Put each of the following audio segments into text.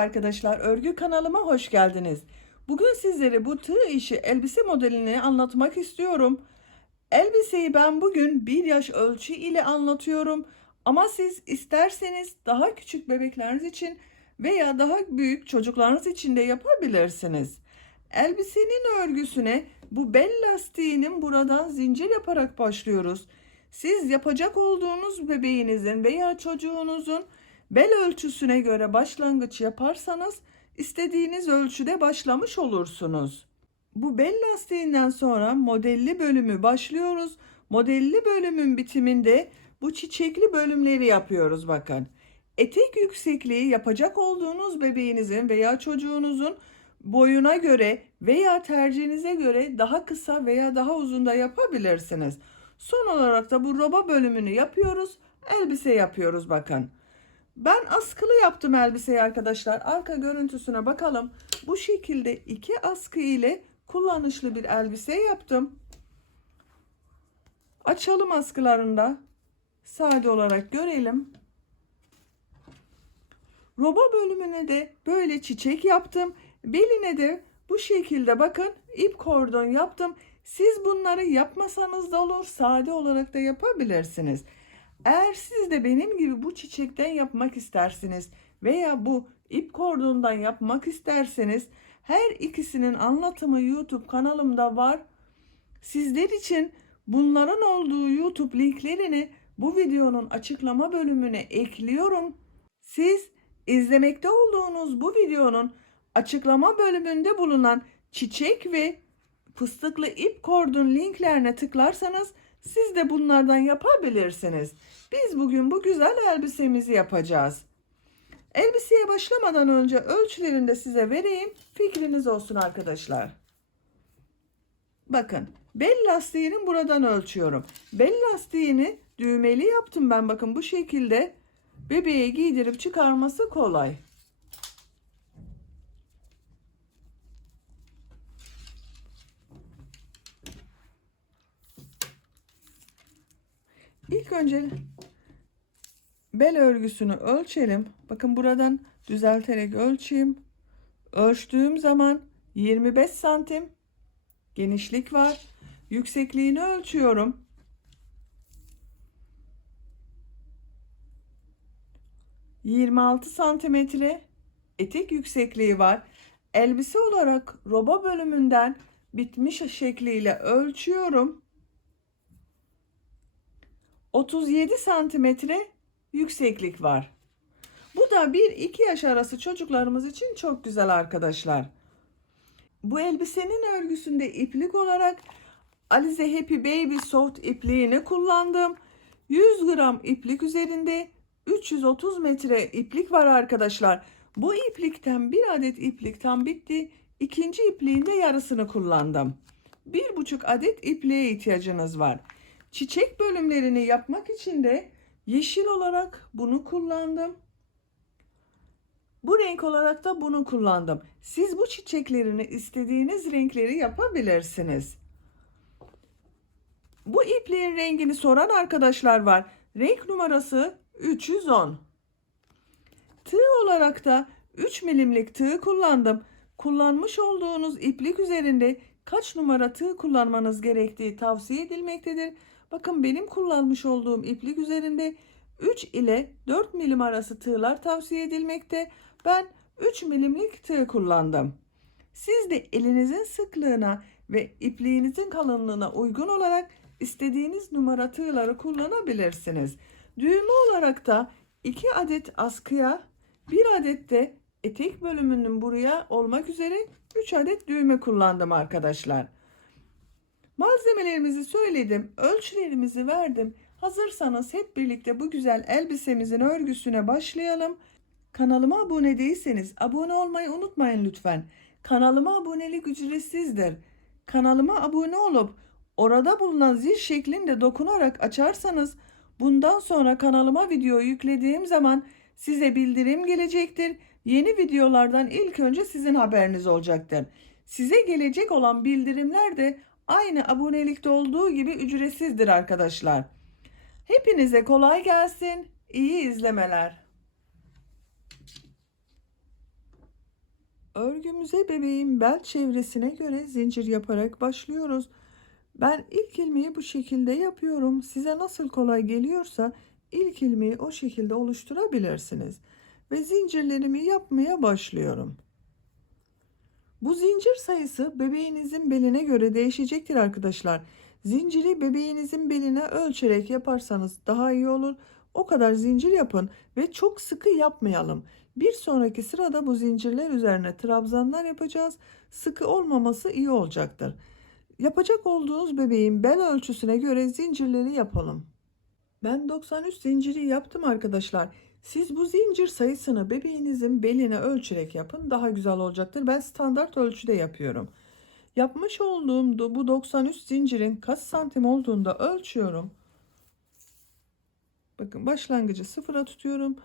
arkadaşlar, örgü kanalıma hoş geldiniz. Bugün sizlere bu tığ işi elbise modelini anlatmak istiyorum. Elbiseyi ben bugün 1 yaş ölçü ile anlatıyorum. Ama siz isterseniz daha küçük bebekleriniz için veya daha büyük çocuklarınız için de yapabilirsiniz. Elbisenin örgüsüne bu bel lastiğinin buradan zincir yaparak başlıyoruz. Siz yapacak olduğunuz bebeğinizin veya çocuğunuzun bel ölçüsüne göre başlangıç yaparsanız istediğiniz ölçüde başlamış olursunuz. Bu bel lastiğinden sonra modelli bölümü başlıyoruz. Modelli bölümün bitiminde bu çiçekli bölümleri yapıyoruz bakın. Etek yüksekliği yapacak olduğunuz bebeğinizin veya çocuğunuzun boyuna göre veya tercihinize göre daha kısa veya daha uzun da yapabilirsiniz. Son olarak da bu roba bölümünü yapıyoruz. Elbise yapıyoruz bakın. Ben askılı yaptım elbiseyi arkadaşlar. Arka görüntüsüne bakalım. Bu şekilde 2 askı ile kullanışlı bir elbise yaptım. Açalım askılarında. Sade olarak görelim. Roba bölümüne de böyle çiçek yaptım. Beline de bu şekilde bakın ip kordon yaptım. Siz bunları yapmasanız da olur. Sade olarak da yapabilirsiniz. Eğer siz de benim gibi bu çiçekten yapmak isterseniz veya bu ip kordondan yapmak isterseniz her ikisinin anlatımı YouTube kanalımda var. Sizler için bunların olduğu YouTube linklerini bu videonun açıklama bölümüne ekliyorum. Siz izlemekte olduğunuz bu videonun açıklama bölümünde bulunan çiçek ve fıstıklı ip kordon linklerine tıklarsanız siz de bunlardan yapabilirsiniz. Biz bugün bu güzel elbisemizi yapacağız. Elbiseye başlamadan önce ölçülerini de size vereyim. Fikriniz olsun arkadaşlar. Bakın bel lastiğinin buradan ölçüyorum. Bel lastiğini düğmeli yaptım ben bakın bu şekilde. Bebeğe giydirip çıkarması kolay. İlk önce bel örgüsünü ölçelim. Bakın buradan düzelterek ölçeyim. Ölçtüğüm zaman 25 santim genişlik var. Yüksekliğini ölçüyorum. 26 santimetre etek yüksekliği var. Elbise olarak roba bölümünden bitmiş şekliyle ölçüyorum. 37 santimetre yükseklik var. Bu da 1-2 yaş arası çocuklarımız için çok güzel arkadaşlar. Bu elbisenin örgüsünde iplik olarak Alize Happy Baby Soft ipliğini kullandım. 100 gram iplik üzerinde 330 metre iplik var arkadaşlar. Bu iplikten bir adet iplik tam bitti. İkinci ipliğin de yarısını kullandım. 1,5 adet ipliğe ihtiyacınız var. Çiçek bölümlerini yapmak için de yeşil olarak bunu kullandım. Bu renk olarak da bunu kullandım. Siz bu çiçeklerini istediğiniz renkleri yapabilirsiniz. Bu ipliğin rengini soran arkadaşlar var. Renk numarası 310. Tığ olarak da 3 milimlik tığ kullandım. Kullanmış olduğunuz iplik üzerinde kaç numara tığ kullanmanız gerektiği tavsiye edilmektedir. Bakın benim kullanmış olduğum iplik üzerinde 3 ile 4 milim arası tığlar tavsiye edilmekte. Ben 3 milimlik tığ kullandım. Siz de elinizin sıklığına ve ipliğinizin kalınlığına uygun olarak istediğiniz numara tığları kullanabilirsiniz. Düğme olarak da 2 adet askıya, 1 adet de etek bölümünün buraya olmak üzere 3 adet düğme kullandım arkadaşlar. Malzemelerimizi söyledim, ölçülerimizi verdim. Hazırsanız hep birlikte bu güzel elbisemizin örgüsüne başlayalım. Kanalıma abone değilseniz abone olmayı unutmayın lütfen. Kanalıma abonelik ücretsizdir. Kanalıma abone olup orada bulunan zil şeklinde dokunarak açarsanız bundan sonra kanalıma video yüklediğim zaman size bildirim gelecektir. Yeni videolardan ilk önce sizin haberiniz olacaktır. Size gelecek olan bildirimler de aynı abonelikte olduğu gibi ücretsizdir arkadaşlar. Hepinize kolay gelsin. İyi izlemeler. Örgümüze bebeğin bel çevresine göre zincir yaparak başlıyoruz. Ben ilk ilmeği bu şekilde yapıyorum. Size nasıl kolay geliyorsa ilk ilmeği o şekilde oluşturabilirsiniz. Ve zincirlerimi yapmaya başlıyorum. Bu zincir sayısı bebeğinizin beline göre değişecektir arkadaşlar. Zinciri bebeğinizin beline ölçerek yaparsanız daha iyi olur. O kadar zincir yapın ve çok sıkı yapmayalım. Bir sonraki sırada bu zincirler üzerine trabzanlar yapacağız. Sıkı olmaması iyi olacaktır. Yapacak olduğunuz bebeğin bel ölçüsüne göre zincirleri yapalım. Ben 93 zinciri yaptım arkadaşlar. Siz bu zincir sayısını bebeğinizin beline ölçerek yapın. Daha güzel olacaktır. Ben standart ölçüde yapıyorum. Yapmış olduğum bu 93 zincirin kaç santim olduğunu da ölçüyorum. Bakın başlangıcı sıfıra tutuyorum.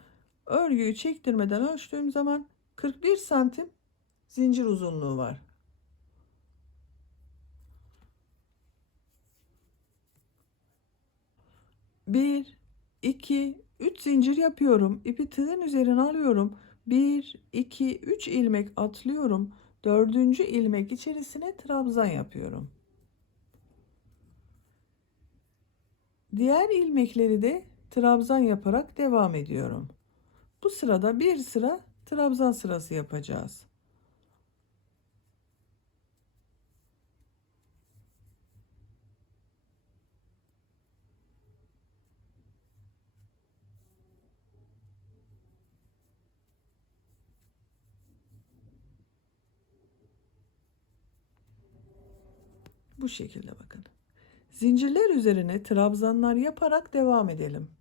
Örgüyü çektirmeden ölçtüğüm zaman 41 santim zincir uzunluğu var. 1, 2, 3 zincir yapıyorum. İpi tığın üzerine alıyorum. 1, 2, 3 ilmek atlıyorum. Dördüncü ilmek içerisine trabzan yapıyorum. Diğer ilmekleri de trabzan yaparak devam ediyorum. Bu sırada bir sıra trabzan sırası yapacağız. Bu şekilde bakın. Zincirler üzerine trabzanlar yaparak devam edelim.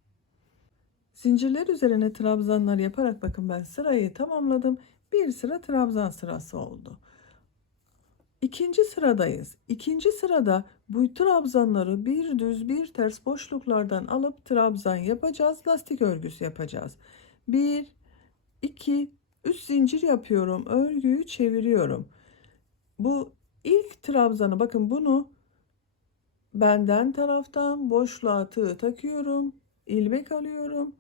Zincirler üzerine trabzanlar yaparak bakın ben sırayı tamamladım. Bir sıra trabzan sırası oldu. İkinci sıradayız. İkinci sırada bu trabzanları bir düz bir ters boşluklardan alıp trabzan yapacağız. Lastik örgüsü yapacağız. 1, 2, 3 zincir yapıyorum. Örgüyü çeviriyorum. Bu ilk trabzanı bakın bunu benden taraftan boşluğa tığ takıyorum. İlmek alıyorum.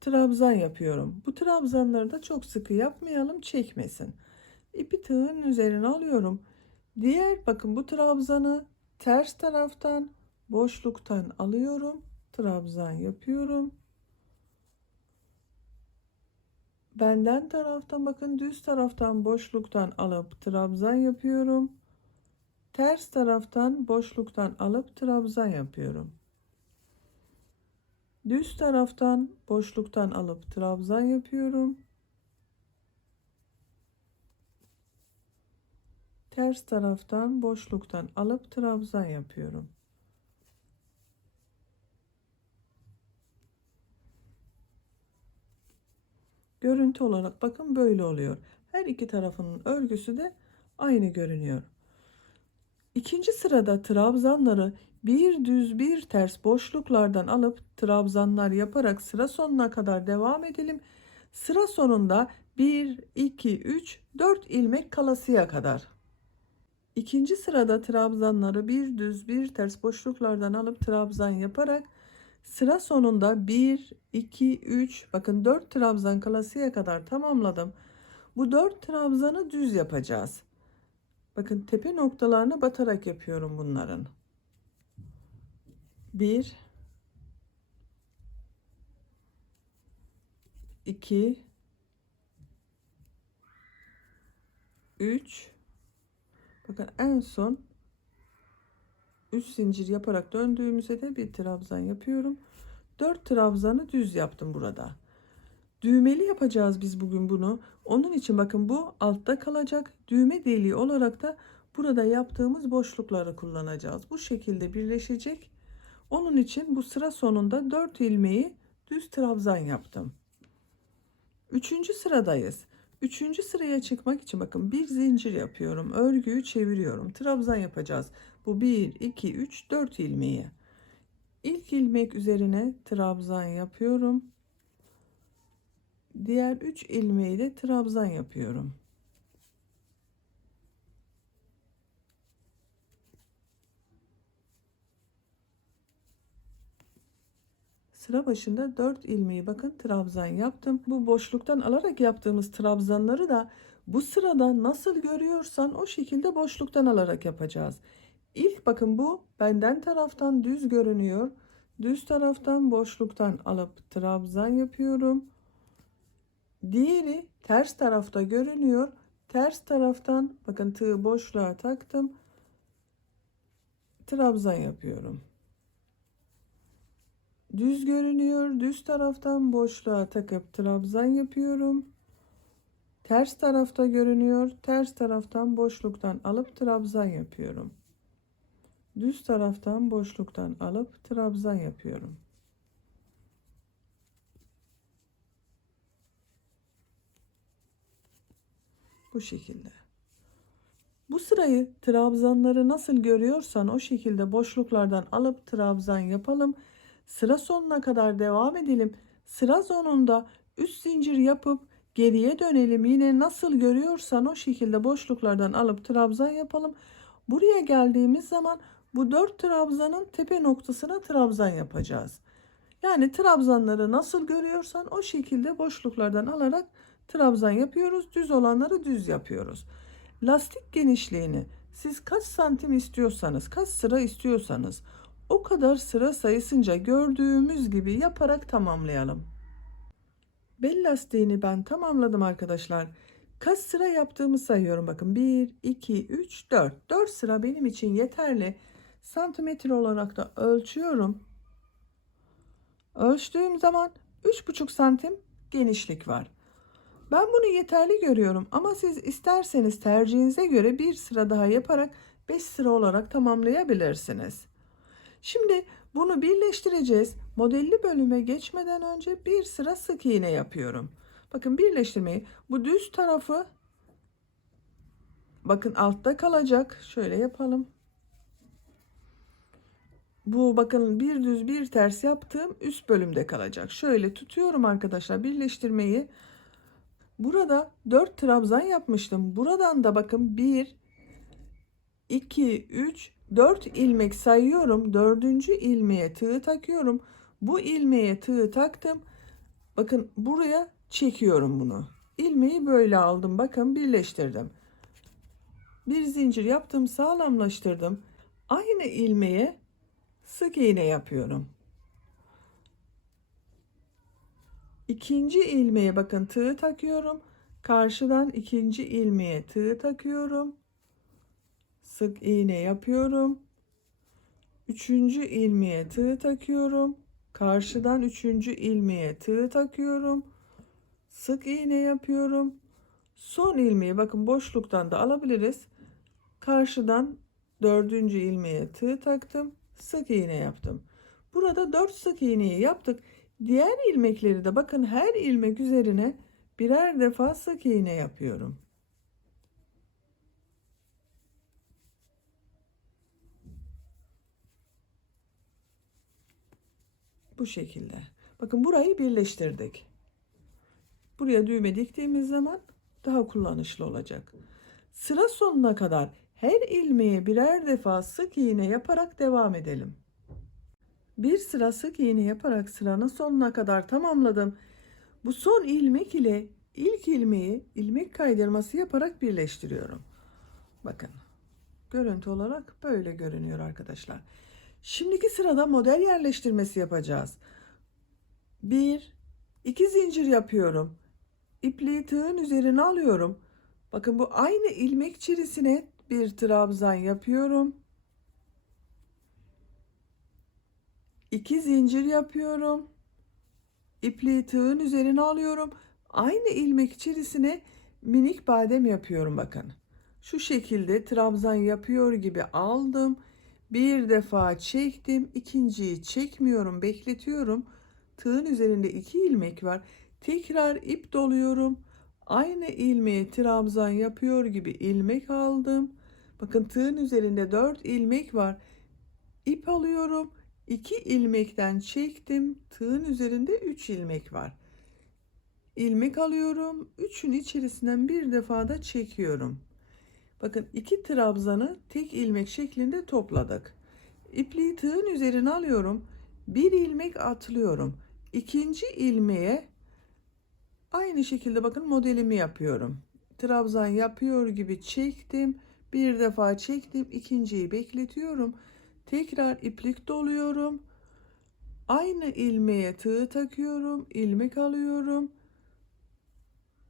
Trabzan yapıyorum. Bu trabzanları da çok sıkı yapmayalım, çekmesin. İpi tığın üzerine alıyorum. Diğer bakın bu trabzanı ters taraftan boşluktan alıyorum. Trabzan yapıyorum. Benden taraftan bakın düz taraftan boşluktan alıp trabzan yapıyorum. Ters taraftan boşluktan alıp trabzan yapıyorum. Düz taraftan boşluktan alıp trabzan yapıyorum. Ters taraftan boşluktan alıp trabzan yapıyorum. Görüntü olarak bakın böyle oluyor. Her iki tarafının örgüsü de aynı görünüyor. İkinci sırada trabzanları bir düz bir ters boşluklardan alıp trabzanlar yaparak sıra sonuna kadar devam edelim. Sıra sonunda 1, 2, 3, 4 ilmek kalasıya kadar. İkinci sırada trabzanları bir düz bir ters boşluklardan alıp trabzan yaparak sıra sonunda 1, 2, 3 bakın 4 trabzan kalasıya kadar tamamladım. Bu 4 trabzanı düz yapacağız. Bakın tepe noktalarına batarak yapıyorum bunların. 1, 2, 3. Bakın en son 3 zincir yaparak döndüğümüzde de bir trabzan yapıyorum. 4 trabzanı düz yaptım burada. Düğmeli yapacağız biz bugün bunu. Onun için bakın bu altta kalacak. Düğme deliği olarak da burada yaptığımız boşlukları kullanacağız. Bu şekilde birleşecek. Onun için bu sıra sonunda 4 ilmeği düz trabzan yaptım. Üçüncü sıradayız. Üçüncü sıraya çıkmak için bakın bir zincir yapıyorum. Örgüyü çeviriyorum. Trabzan yapacağız. Bu 1, 2, 3, 4 ilmeği. İlk ilmek üzerine trabzan yapıyorum. Diğer 3 ilmeği de trabzan yapıyorum. Sıra başında 4 ilmeği bakın trabzan yaptım. Bu boşluktan alarak yaptığımız trabzanları da Bu sırada nasıl görüyorsan o şekilde boşluktan alarak yapacağız. İlk bakın bu benden taraftan düz görünüyor. Düz taraftan boşluktan alıp trabzan yapıyorum. Diğeri ters tarafta görünüyor. Ters taraftan bakın tığı boşluğa taktım. Trabzan yapıyorum. Düz görünüyor. Düz taraftan boşluğa takıp trabzan yapıyorum. Ters tarafta görünüyor. Ters taraftan boşluktan alıp trabzan yapıyorum. Düz taraftan boşluktan alıp trabzan yapıyorum. Bu şekilde. Bu sırayı trabzanları nasıl görüyorsan o şekilde boşluklardan alıp trabzan yapalım. Sıra sonuna kadar devam edelim. Sıra sonunda üst zincir yapıp geriye dönelim. Yine nasıl görüyorsan o şekilde boşluklardan alıp trabzan yapalım. Buraya geldiğimiz zaman bu 4 trabzanın tepe noktasına trabzan yapacağız. Yani trabzanları nasıl görüyorsan o şekilde boşluklardan alarak trabzan yapıyoruz. Düz olanları düz yapıyoruz. Lastik genişliğini siz kaç santim istiyorsanız, kaç sıra istiyorsanız o kadar sıra sayısınca gördüğümüz gibi yaparak tamamlayalım. Bel lastiğini ben tamamladım arkadaşlar. Kaç sıra yaptığımı sayıyorum. Bakın 1, 2, 3, 4. 4 sıra benim için yeterli. Santimetre olarak da ölçüyorum. Ölçtüğüm zaman 3,5 santim genişlik var. Ben bunu yeterli görüyorum ama siz isterseniz tercihinize göre bir sıra daha yaparak 5 sıra olarak tamamlayabilirsiniz. Şimdi bunu birleştireceğiz. Modelli bölüme geçmeden önce bir sıra sık iğne yapıyorum. Bakın birleştirmeyi bu düz tarafı bakın altta kalacak. Şöyle yapalım. Bu bakın bir düz bir ters yaptığım üst bölümde kalacak. Şöyle tutuyorum arkadaşlar birleştirmeyi. Burada 4 trabzan yapmıştım. Buradan da bakın 1, 2, 3, 4 ilmek sayıyorum. 4. ilmeğe tığ takıyorum. Bu ilmeğe tığ taktım. Bakın buraya çekiyorum bunu. İlmeği böyle aldım. Bakın birleştirdim. Bir zincir yaptım, sağlamlaştırdım. Aynı ilmeğe sık iğne yapıyorum. İkinci ilmeğe bakın tığ takıyorum. Karşıdan ikinci ilmeğe tığ takıyorum. Sık iğne yapıyorum. Üçüncü ilmeğe tığ takıyorum. Karşıdan üçüncü ilmeğe tığ takıyorum. Sık iğne yapıyorum. Son ilmeği bakın boşluktan da alabiliriz. Karşıdan dördüncü ilmeğe tığ taktım. Sık iğne yaptım. Burada 4 sık iğneyi yaptık. Diğer ilmekleri de bakın her ilmek üzerine birer defa sık iğne yapıyorum. Bu şekilde. Bakın burayı birleştirdik. Buraya düğme diktiğimiz zaman daha kullanışlı olacak. Sıra sonuna kadar her ilmeğe birer defa sık iğne yaparak devam edelim. Bir sıra sık iğne yaparak sıranın sonuna kadar tamamladım. Bu son ilmek ile ilk ilmeği ilmek kaydırması yaparak birleştiriyorum. Bakın görüntü olarak böyle görünüyor arkadaşlar. Şimdiki sırada model yerleştirmesi yapacağız. 1, 2 zincir yapıyorum. İpliği tığın üzerine alıyorum. Bakın bu aynı ilmek çirisine bir trabzan yapıyorum. 2 zincir yapıyorum. İpliği tığın üzerine alıyorum. Aynı ilmek içerisine minik badem yapıyorum bakın. Şu şekilde trabzan yapıyor gibi aldım. Bir defa çektim. İkinciyi çekmiyorum, bekletiyorum. Tığın üzerinde 2 ilmek var. Tekrar ip doluyorum. Aynı ilmeğe trabzan yapıyor gibi ilmek aldım. Bakın tığın üzerinde 4 ilmek var. İp alıyorum. 2 ilmekten çektim. Tığın üzerinde 3 ilmek var. İlmek alıyorum. 3'ün içerisinden bir defa da çekiyorum. Bakın 2 trabzanı tek ilmek şeklinde topladık. İpliği tığın üzerine alıyorum. Bir ilmek atlıyorum. İkinci ilmeğe aynı şekilde bakın modelimi yapıyorum. trabzan yapıyor gibi çektim. Bir defa çektim. İkinciyi bekletiyorum. Tekrar iplik doluyorum. Aynı ilmeğe tığ takıyorum. İlmek alıyorum.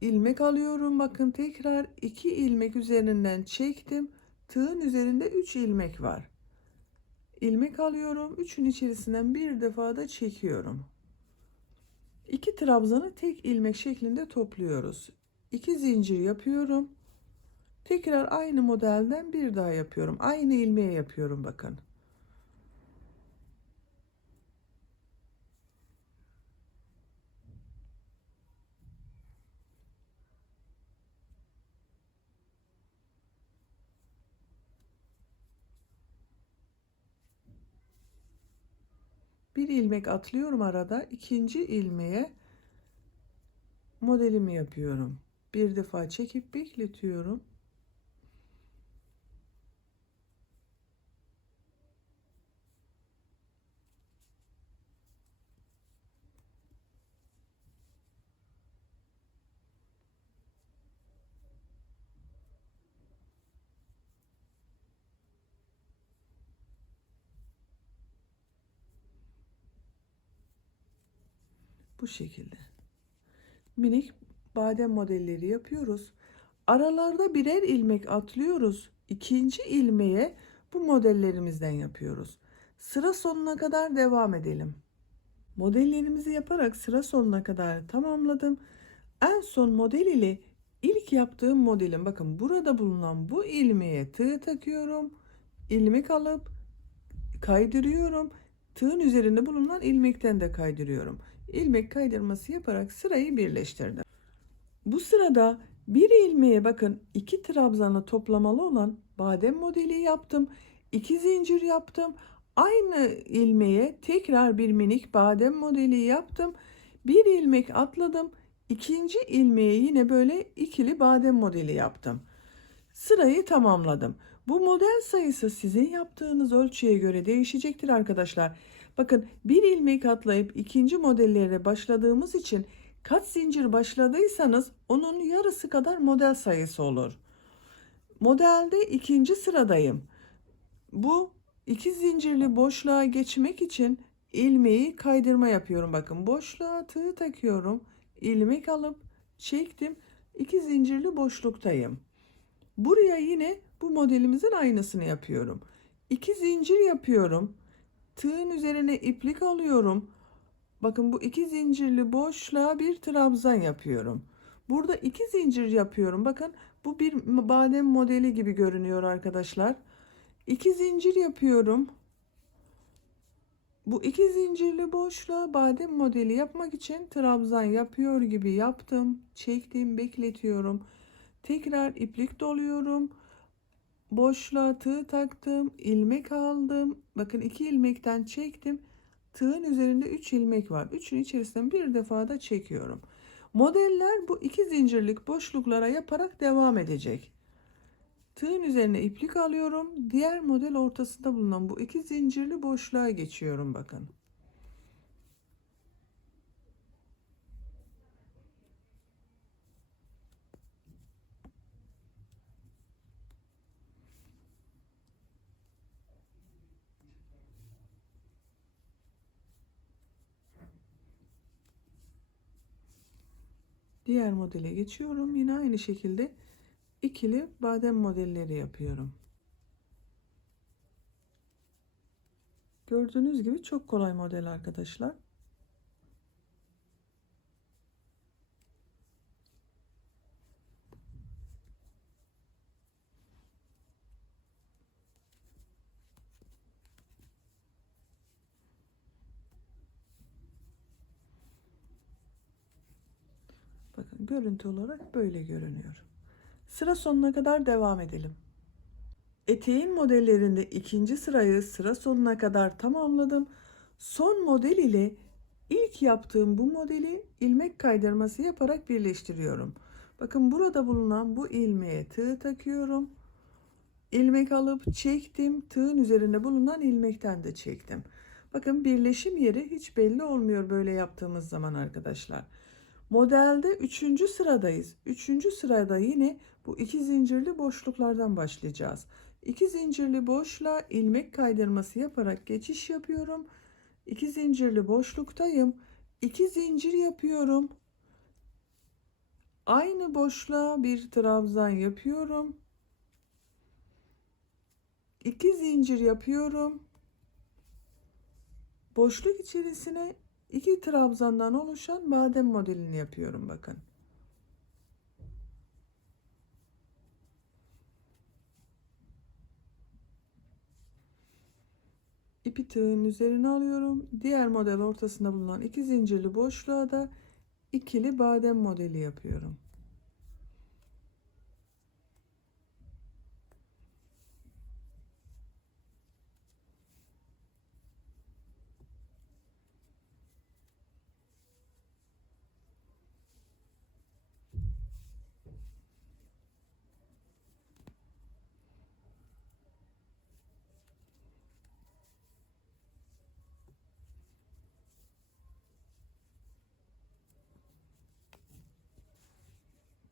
İlmek alıyorum. Bakın tekrar 2 ilmek üzerinden çektim. Tığın üzerinde 3 ilmek var. İlmek alıyorum. Üçün içerisinden bir defa da çekiyorum. 2 trabzanı tek ilmek şeklinde topluyoruz. 2 zincir yapıyorum. Tekrar aynı modelden bir daha yapıyorum. Aynı ilmeğe yapıyorum bakın. Bir ilmek atlıyorum arada. İkinci ilmeğe modelimi yapıyorum. Bir defa çekip bekletiyorum. Bu şekilde. Minik badem modelleri yapıyoruz. Aralarda birer ilmek atlıyoruz. İkinci ilmeğe bu modellerimizden yapıyoruz. Sıra sonuna kadar devam edelim. Modellerimizi yaparak sıra sonuna kadar tamamladım. En son model ile ilk yaptığım modelin bakın burada bulunan bu ilmeğe tığ takıyorum. İlmek alıp kaydırıyorum. Tığın üzerinde bulunan ilmekten de kaydırıyorum. İlmek kaydırması yaparak sırayı birleştirdim. Bu sırada bir ilmeğe bakın 2 trabzanı toplamalı olan badem modeli yaptım. 2 zincir yaptım. Aynı ilmeğe tekrar bir minik badem modeli yaptım. Bir ilmek atladım. İkinci ilmeğe yine böyle ikili badem modeli yaptım. Sırayı tamamladım. Bu model sayısı sizin yaptığınız ölçüye göre değişecektir arkadaşlar. Bakın bir ilmek atlayıp ikinci modellere başladığımız için kaç zincir başladıysanız onun yarısı kadar model sayısı olur. Modelde ikinci sıradayım. Bu iki zincirli boşluğa geçmek için ilmeği kaydırma yapıyorum. Bakın boşluğa tığ takıyorum. İlmek alıp çektim. İki zincirli boşluktayım. Buraya yine bu modelimizin aynısını yapıyorum. 2 zincir yapıyorum. Tığın üzerine iplik alıyorum. Bakın bu 2 zincirli boşluğa bir trabzan yapıyorum. Burada 2 zincir yapıyorum. Bakın bu bir badem modeli gibi görünüyor arkadaşlar. 2 zincir yapıyorum. Bu 2 zincirli boşluğa badem modeli yapmak için trabzan yapıyor gibi yaptım. Çektim, bekletiyorum. Tekrar iplik doluyorum. Boşluğa tığ taktım, ilmek aldım. Bakın 2 ilmekten çektim. Tığın üzerinde 3 ilmek var. Üçün içerisinden bir defa da çekiyorum. Modeller bu 2 zincirlik boşluklara yaparak devam edecek. Tığın üzerine iplik alıyorum. Diğer model ortasında bulunan bu 2 zincirli boşluğa geçiyorum bakın. Diğer modele geçiyorum. Yine aynı şekilde ikili badem modelleri yapıyorum. Gördüğünüz gibi çok kolay model arkadaşlar. Bakın görüntü olarak böyle görünüyor. Sıra sonuna kadar devam edelim. Eteğin modellerinde ikinci sırayı sıra sonuna kadar tamamladım. Son model ile ilk yaptığım bu modeli ilmek kaydırması yaparak birleştiriyorum. Bakın burada bulunan bu ilmeğe tığ takıyorum. İlmek alıp çektim. Tığın üzerinde bulunan ilmekten de çektim. Bakın birleşim yeri hiç belli olmuyor böyle yaptığımız zaman arkadaşlar. Modelde 3. sıradayız. 3. sırada yine bu 2 zincirli boşluklardan başlayacağız. 2 zincirli boşluğa ilmek kaydırması yaparak geçiş yapıyorum. 2 zincirli boşluktayım. 2 zincir yapıyorum. Aynı boşluğa bir trabzan yapıyorum. 2 zincir yapıyorum. Boşluk içerisine 2 trabzandan oluşan badem modelini yapıyorum bakın. İpi tığın üzerine alıyorum. Diğer model ortasında bulunan 2 zincirli boşluğa da ikili badem modeli yapıyorum.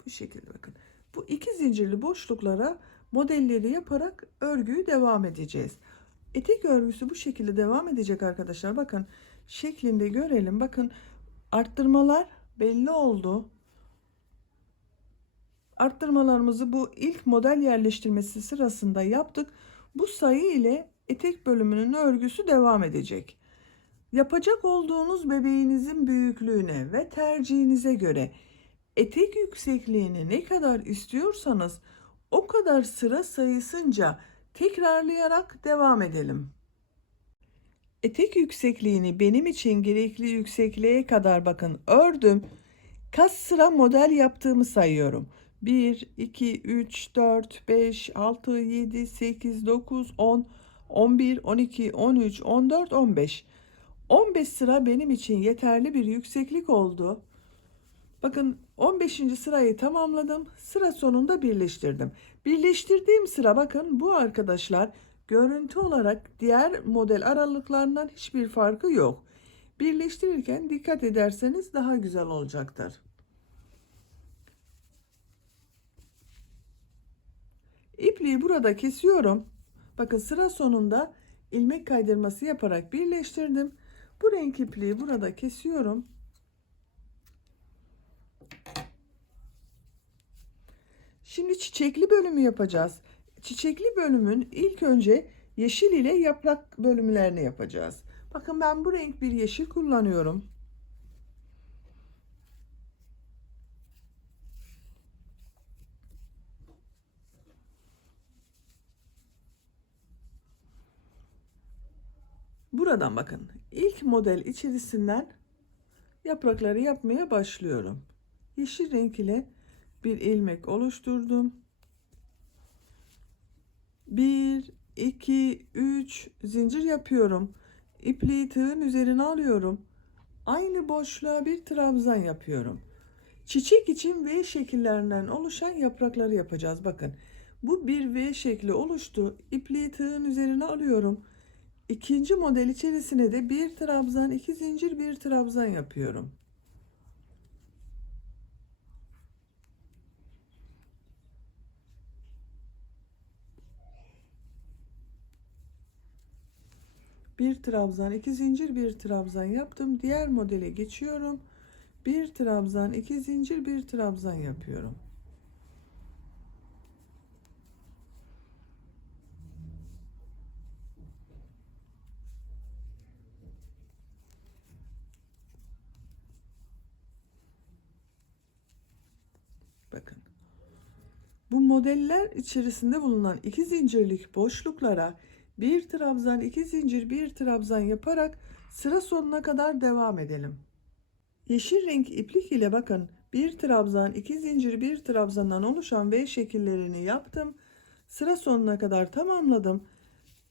Bu şekilde bakın. Bu 2 zincirli boşluklara modelleri yaparak örgüyü devam edeceğiz. Etek örgüsü bu şekilde devam edecek arkadaşlar. Bakın şeklinde görelim. Bakın arttırmalar belli oldu. Arttırmalarımızı bu ilk model yerleştirmesi sırasında yaptık. Bu sayı ile etek bölümünün örgüsü devam edecek. Yapacak olduğunuz bebeğinizin büyüklüğüne ve tercihinize göre etek yüksekliğini ne kadar istiyorsanız o kadar sıra sayısınca tekrarlayarak devam edelim. Etek yüksekliğini benim için gerekli yüksekliğe kadar bakın ördüm. Kaç sıra model yaptığımı sayıyorum. 1, 2, 3, 4, 5, 6, 7, 8, 9, 10, 11, 12, 13, 14, 15. 15 sıra benim için yeterli bir yükseklik oldu. Bakın 15. sırayı tamamladım. Sıra sonunda birleştirdim. Birleştirdiğim sıra bakın bu arkadaşlar görüntü olarak diğer model aralıklarından hiçbir farkı yok. Birleştirirken dikkat ederseniz daha güzel olacaktır. İpliği burada kesiyorum. Bakın sıra sonunda ilmek kaydırması yaparak birleştirdim. Bu renk ipliği burada kesiyorum. Şimdi çiçekli bölümü yapacağız. Çiçekli bölümün ilk önce yeşil ile yaprak bölümlerini yapacağız. Bakın ben bu renk bir yeşil kullanıyorum. Buradan bakın ilk model içerisinden yaprakları yapmaya başlıyorum. Yeşil renk ile bir ilmek oluşturdum. 1, 2, 3 zincir yapıyorum. İpliği tığın üzerine alıyorum. Aynı boşluğa bir trabzan yapıyorum. Çiçek için V şekillerinden oluşan yaprakları yapacağız. Bakın bu bir V şekli oluştu. İpliği tığın üzerine alıyorum. İkinci model içerisine de bir trabzan, 2 zincir, bir trabzan yapıyorum. Bir trabzan, 2 zincir, bir trabzan yaptım. Diğer modele geçiyorum. Bir trabzan, 2 zincir, bir trabzan yapıyorum. Bakın. Bu modeller içerisinde bulunan 2 zincirlik boşluklara bir trabzan, 2 zincir, bir trabzan yaparak sıra sonuna kadar devam edelim. Yeşil renk iplik ile bakın bir trabzan, 2 zincir, bir trabzandan oluşan V şekillerini yaptım. Sıra sonuna kadar tamamladım.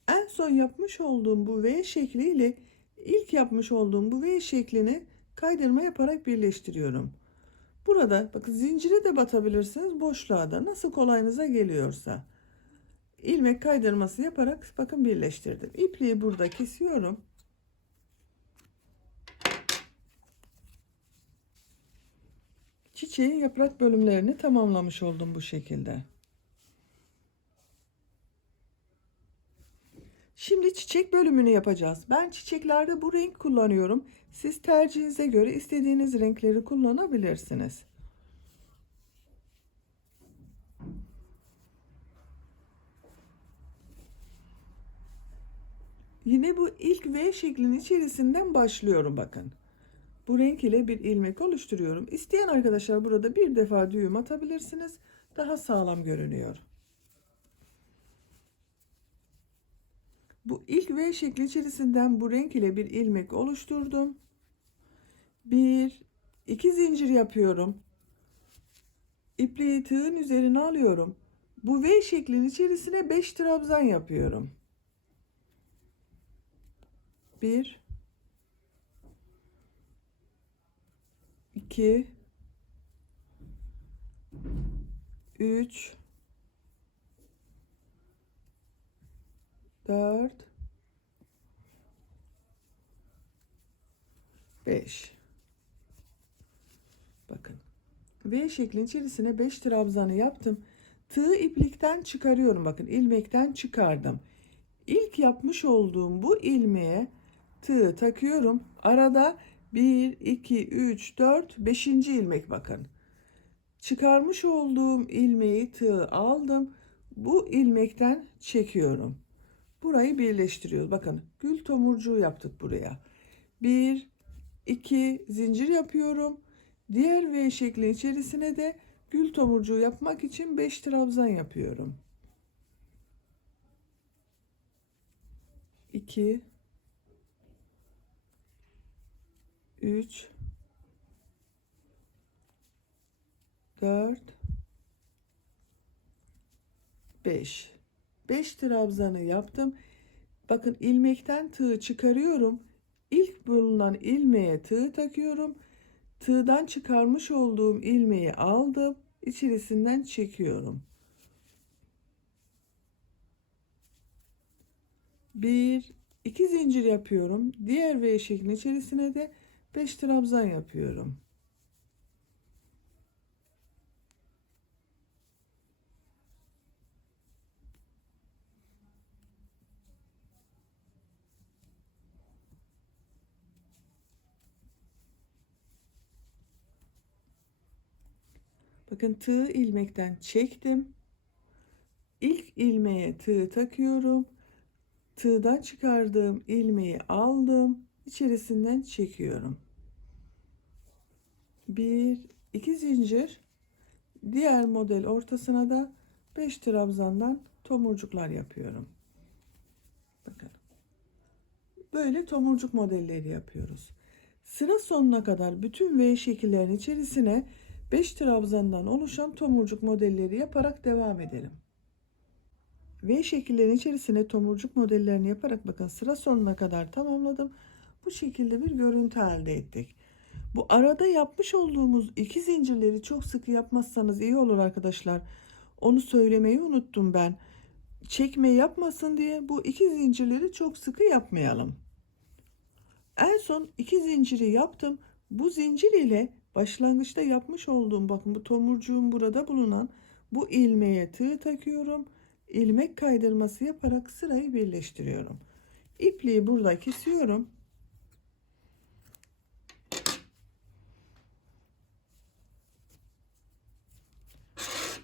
En son yapmış olduğum bu V şekli ile ilk yapmış olduğum bu V şeklini kaydırma yaparak birleştiriyorum. Burada bakın zincire de batabilirsiniz, boşluğa da nasıl kolayınıza geliyorsa. İlmek kaydırması yaparak bakın birleştirdim. İpliği burada kesiyorum. Çiçeğin yaprak bölümlerini tamamlamış oldum bu şekilde. Şimdi çiçek bölümünü yapacağız. Ben çiçeklerde bu renk kullanıyorum. Siz tercihinize göre istediğiniz renkleri kullanabilirsiniz. Yine bu ilk V şeklinin içerisinden başlıyorum bakın. Bu renk ile bir ilmek oluşturuyorum. İsteyen arkadaşlar burada bir defa düğüm atabilirsiniz. Daha sağlam görünüyor. Bu ilk V şekli içerisinden bu renk ile bir ilmek oluşturdum. 1 2 zincir yapıyorum. İpliği tığın üzerine alıyorum. Bu V şeklinin içerisine 5 trabzan yapıyorum. 1 2 3 4 5. Bakın. V şeklin içerisine 5 trabzanı yaptım. Tığı iplikten çıkarıyorum. Bakın ilmekten çıkardım. İlk yapmış olduğum bu ilmeğe tığı takıyorum. Arada 1, 2, 3, 4, 5. ilmek bakın. Çıkarmış olduğum ilmeği tığı aldım. Bu ilmekten çekiyorum. Burayı birleştiriyoruz. Bakın gül tomurcuğu yaptık buraya. 1, 2 zincir yapıyorum. Diğer V şekli içerisine de gül tomurcuğu yapmak için 5 trabzan yapıyorum. 2 3 4 5. 5 trabzanı yaptım. Bakın ilmekten tığı çıkarıyorum. İlk bulunan ilmeğe tığ takıyorum. Tığdan çıkarmış olduğum ilmeği aldım. İçerisinden çekiyorum. 1 2 zincir yapıyorum. Diğer V şeklinin içerisine de 5 trabzan yapıyorum. Bakın tığ ilmekten çektim. İlk ilmeğe tığ takıyorum. Tığdan çıkardığım ilmeği aldım. İçerisinden çekiyorum. 1 2 zincir. Diğer model ortasına da 5 trabzandan tomurcuklar yapıyorum. Bakın. Böyle tomurcuk modelleri yapıyoruz. Sıra sonuna kadar bütün V şekillerin içerisine 5 trabzandan oluşan tomurcuk modelleri yaparak devam edelim. V şekillerin içerisine tomurcuk modellerini yaparak bakın sıra sonuna kadar tamamladım. Bu şekilde bir görüntü elde ettik. Bu arada yapmış olduğumuz iki zincirleri çok sıkı yapmazsanız iyi olur arkadaşlar. Onu söylemeyi unuttum ben. Çekme yapmasın diye bu iki zincirleri çok sıkı yapmayalım. En son iki zinciri yaptım. Bu zincir ile başlangıçta yapmış olduğum bakın bu tomurcuğun burada bulunan bu ilmeğe tığ takıyorum. İlmek kaydırması yaparak sırayı birleştiriyorum. İpliği burada kesiyorum.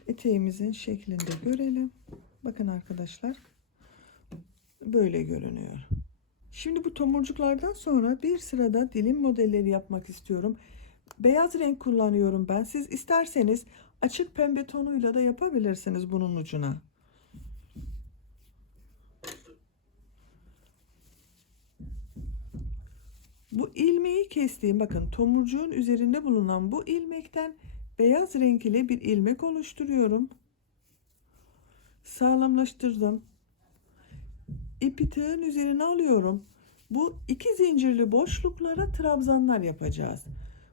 Eteğimizin şeklinde görelim. Bakın arkadaşlar böyle görünüyor. Şimdi bu tomurcuklardan sonra bir sırada dilim modelleri yapmak istiyorum. Beyaz renk kullanıyorum ben. Siz isterseniz açık pembe tonuyla da yapabilirsiniz bunun ucuna. Bu ilmeği kestiğim bakın tomurcuğun üzerinde bulunan bu ilmekten beyaz renk ile bir ilmek oluşturuyorum. Sağlamlaştırdım. İpi tığın üzerine alıyorum. Bu iki zincirli boşluklara trabzanlar yapacağız.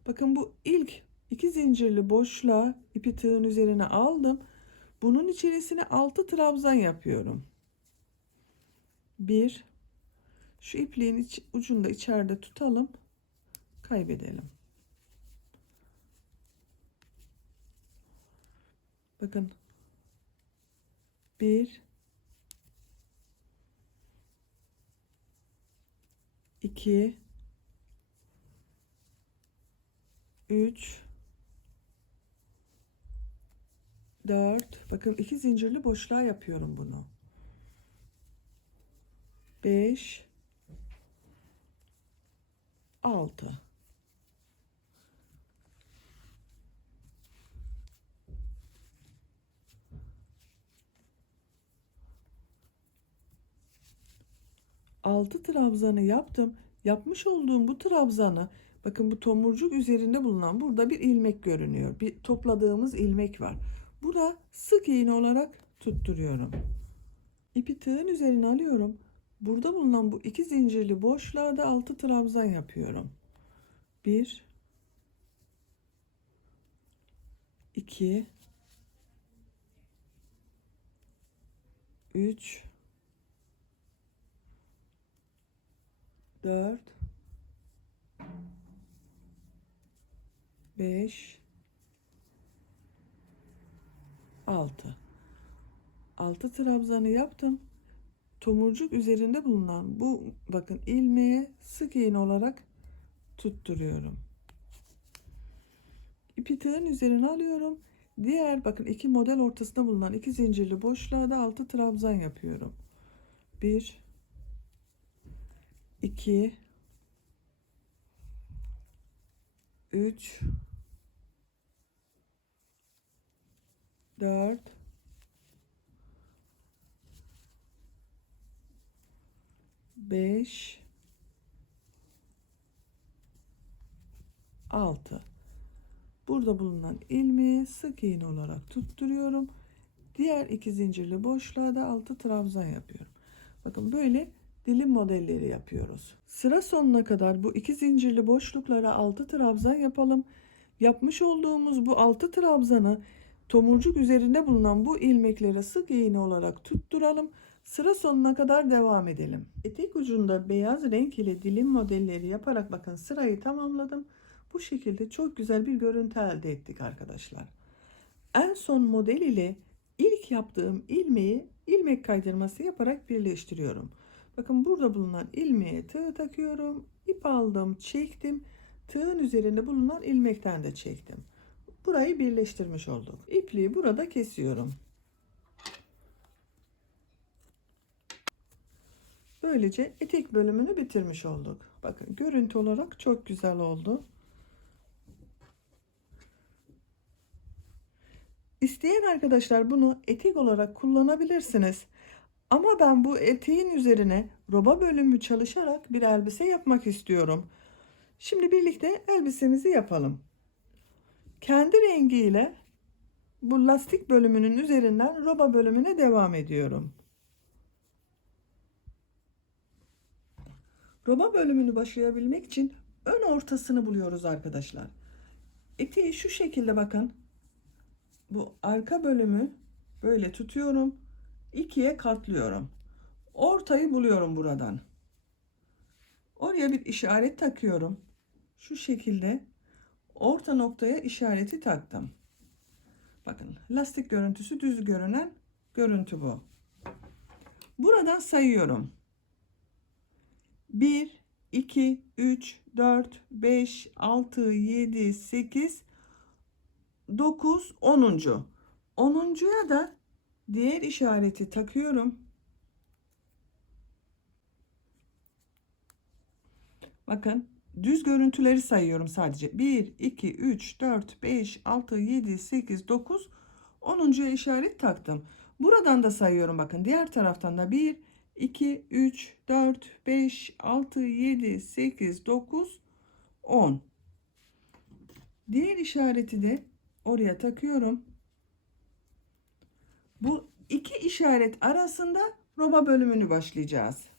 Bakın bu ilk iki zincirli boşluğa ipi tığın üzerine aldım. Bunun içerisine 6 trabzan yapıyorum. 1 şu ipliğin ucunda içeride tutalım. Kaybedelim. Bakın. 1 2 3 4. Bakın 2 zincirli boşluğa yapıyorum bunu. 5 6. Altı trabzanı yaptım. Yapmış olduğum bu trabzanı, bakın bu tomurcuk üzerinde bulunan burada bir ilmek görünüyor. Bir topladığımız ilmek var. Burada sık iğne olarak tutturuyorum. İpi tığın üzerine alıyorum. Burada bulunan bu iki zincirli boşluğa da 6 trabzan yapıyorum. 1 2 3 4 5 6. 6 trabzanı yaptım. Tomurcuk üzerinde bulunan bu bakın ilmeğe sık iğne olarak tutturuyorum. İpi tığın üzerine alıyorum. Diğer bakın iki model ortasında bulunan iki zincirli boşluğa da 6 trabzan yapıyorum. 1 2 3 4 5 6. Burada bulunan ilmeği sık iğne olarak tutturuyorum. Diğer iki zincirli boşluğa da 6 trabzan yapıyorum. Bakın böyle dilim modelleri yapıyoruz. Sıra sonuna kadar bu iki zincirli boşluklara 6 trabzan yapalım. Yapmış olduğumuz bu 6 trabzanı tomurcuk üzerinde bulunan bu ilmeklere sık iğne olarak tutturalım. Sıra sonuna kadar devam edelim. Etek ucunda beyaz renk ile dilim modelleri yaparak bakın sırayı tamamladım. Bu şekilde çok güzel bir görüntü elde ettik arkadaşlar. En son model ile ilk yaptığım ilmeği ilmek kaydırması yaparak birleştiriyorum. Bakın burada bulunan ilmeğe tığ takıyorum. İp aldım, çektim. Tığın üzerinde bulunan ilmekten de çektim. Burayı birleştirmiş olduk. İpliği burada kesiyorum. Böylece etek bölümünü bitirmiş olduk. Bakın görüntü olarak çok güzel oldu. İsteyen arkadaşlar bunu etek olarak kullanabilirsiniz. Ama ben bu eteğin üzerine roba bölümü çalışarak bir elbise yapmak istiyorum. Şimdi birlikte elbisemizi yapalım. Kendi rengiyle bu lastik bölümünün üzerinden roba bölümüne devam ediyorum. Roba bölümünü başlayabilmek için ön ortasını buluyoruz arkadaşlar. Eteği şu şekilde bakın. Bu arka bölümü böyle tutuyorum. İkiye katlıyorum. Ortayı buluyorum buradan. Oraya bir işaret takıyorum. Şu şekilde orta noktaya işareti taktım. Bakın lastik görüntüsü düz görünen görüntü bu. Buradan sayıyorum. 1, 2, 3, 4, 5, 6, 7, 8, 9, 10. 10'uncuya da diğer işareti takıyorum. Bakın düz görüntüleri sayıyorum sadece. 1, 2, 3, 4, 5, 6, 7, 8, 9, 10'uncuya işaret taktım. Buradan da sayıyorum bakın. Diğer taraftan da 1, 2, 3, 4, 5, 6, 7, 8, 9, 10. Diğer işareti de oraya takıyorum. Bu iki işaret arasında roba bölümünü başlayacağız.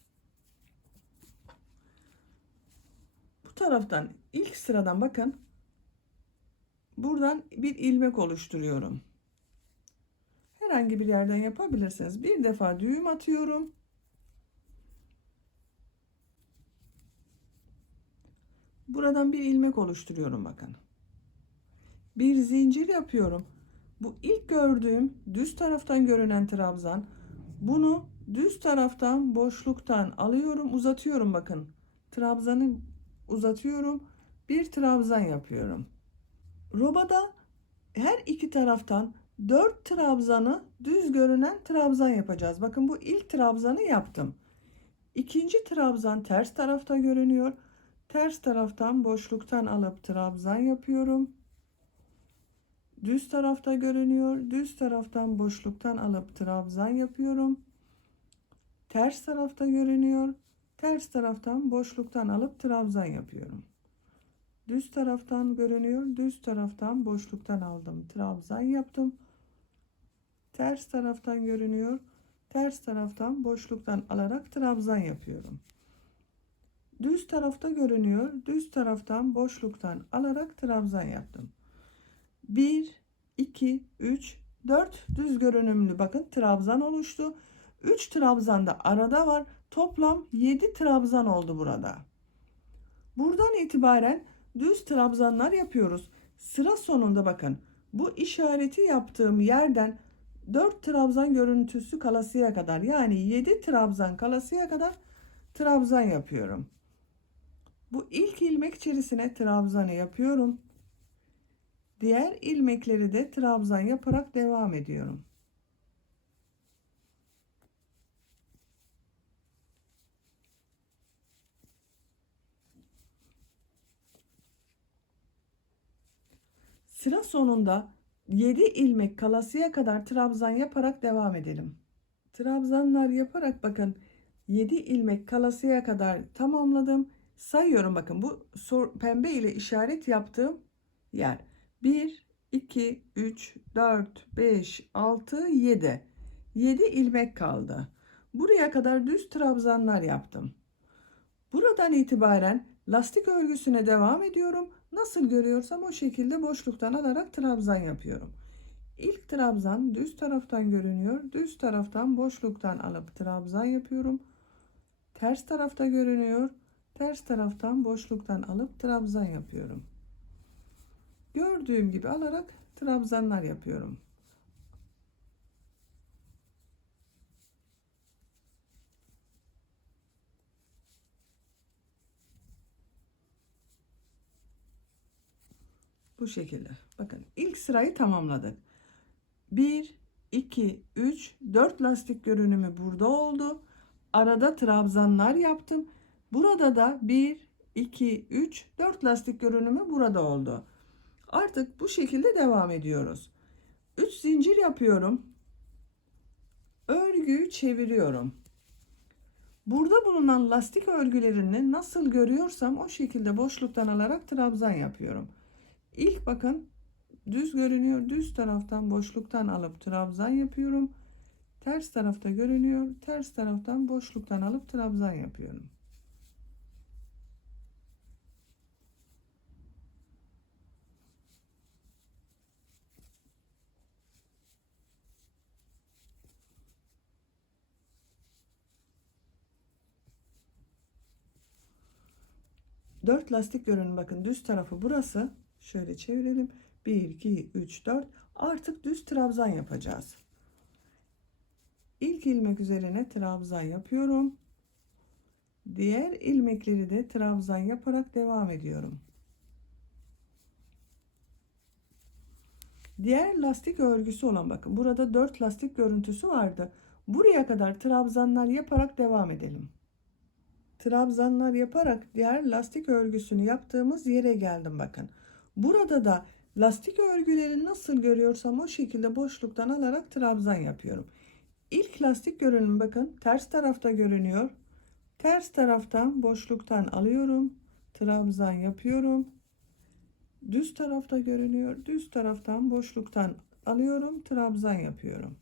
Bu taraftan ilk sıradan bakın. Buradan bir ilmek oluşturuyorum. Herhangi bir yerden yapabilirsiniz. Bir defa düğüm atıyorum. Buradan bir ilmek oluşturuyorum bakın. Bir zincir yapıyorum. Bu ilk gördüğüm düz taraftan görünen trabzan. Bunu düz taraftan boşluktan alıyorum, uzatıyorum bakın. Trabzanı uzatıyorum. Bir trabzan yapıyorum. Robada her iki taraftan 4 trabzanı düz görünen trabzan yapacağız. Bakın bu ilk trabzanı yaptım. İkinci trabzan ters tarafta görünüyor. Ters taraftan boşluktan alıp trabzan yapıyorum. Düz tarafta görünüyor. Düz taraftan boşluktan alıp trabzan yapıyorum. Ters tarafta görünüyor. Ters taraftan boşluktan alıp trabzan yapıyorum. Düz taraftan görünüyor. Düz taraftan boşluktan aldım. Trabzan yaptım. Ters taraftan görünüyor. Ters taraftan boşluktan alarak trabzan yapıyorum. Düz tarafta görünüyor. Düz taraftan boşluktan alarak trabzan yaptım. 1, 2, 3, 4 düz görünümlü bakın trabzan oluştu. 3 trabzan da arada var. Toplam 7 trabzan oldu burada. Buradan itibaren düz trabzanlar yapıyoruz. Sıra sonunda bakın bu işareti yaptığım yerden 4 trabzan görüntüsü kalasıya kadar yani 7 trabzan kalasıya kadar trabzan yapıyorum. Bu ilk ilmek içerisine trabzanı yapıyorum. Diğer ilmekleri de trabzan yaparak devam ediyorum. Sıra sonunda 7 ilmek kalasıya kadar trabzan yaparak devam edelim. Trabzanlar yaparak bakın 7 ilmek kalasıya kadar tamamladım. Sayıyorum bakın bu pembe ile işaret yaptığım yer. 1, 2, 3, 4, 5, 6, 7. 7 ilmek kaldı. Buraya kadar düz trabzanlar yaptım. Buradan itibaren lastik örgüsüne devam ediyorum. Nasıl görüyorsam o şekilde boşluktan alarak trabzan yapıyorum. İlk trabzan düz taraftan görünüyor. Düz taraftan boşluktan alıp trabzan yapıyorum. Ters tarafta görünüyor. Ters taraftan boşluktan alıp trabzan yapıyorum. Gördüğüm gibi alarak trabzanlar yapıyorum. Bu şekilde. Bakın ilk sırayı tamamladık. 1, 2, 3, 4 lastik görünümü burada oldu. Arada trabzanlar yaptım. Burada da 1, 2, 3, 4 lastik görünümü burada oldu. Artık bu şekilde devam ediyoruz. 3 zincir yapıyorum. Örgüyü çeviriyorum. Burada bulunan lastik örgülerini nasıl görüyorsam o şekilde boşluktan alarak trabzan yapıyorum. İlk bakın düz görünüyor. Düz taraftan boşluktan alıp trabzan yapıyorum. Ters tarafta görünüyor. Ters taraftan boşluktan alıp trabzan yapıyorum. Dört lastik görünüm bakın düz tarafı burası. Şöyle çevirelim. 1, 2, 3, 4. Artık düz trabzan yapacağız. İlk ilmek üzerine trabzan yapıyorum. Diğer ilmekleri de trabzan yaparak devam ediyorum. Diğer lastik örgüsü olan bakın burada 4 lastik görüntüsü vardı. Buraya kadar trabzanlar yaparak devam edelim. Trabzanlar yaparak diğer lastik örgüsünü yaptığımız yere geldim bakın. Burada da lastik örgüleri nasıl görüyorsam o şekilde boşluktan alarak trabzan yapıyorum. İlk lastik görünüm bakın ters tarafta görünüyor. Ters taraftan boşluktan alıyorum. Trabzan yapıyorum. Düz tarafta görünüyor. Düz taraftan boşluktan alıyorum. Trabzan yapıyorum.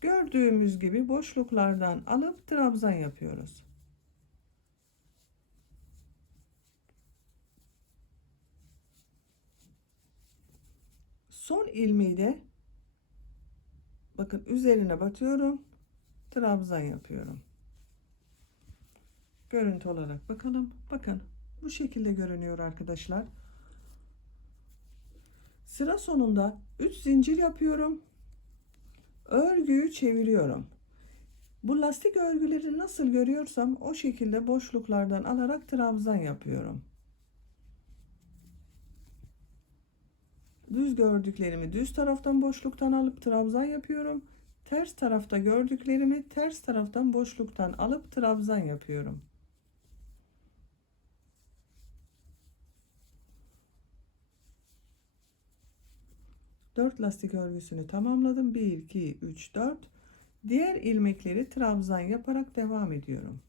Gördüğümüz gibi boşluklardan alıp trabzan yapıyoruz. Son ilmeği de bakın üzerine batıyorum. Trabzan yapıyorum. Görüntü olarak bakalım. Bakın bu şekilde görünüyor arkadaşlar. Sıra sonunda 3 zincir yapıyorum. Örgüyü çeviriyorum. Bu lastik örgüleri nasıl görüyorsam o şekilde boşluklardan alarak trabzan yapıyorum. Düz gördüklerimi düz taraftan boşluktan alıp trabzan yapıyorum. Ters tarafta gördüklerimi ters taraftan boşluktan alıp trabzan yapıyorum. Dört lastik örgüsünü tamamladım. 1, 2, 3, 4. Diğer ilmekleri trabzan yaparak devam ediyorum.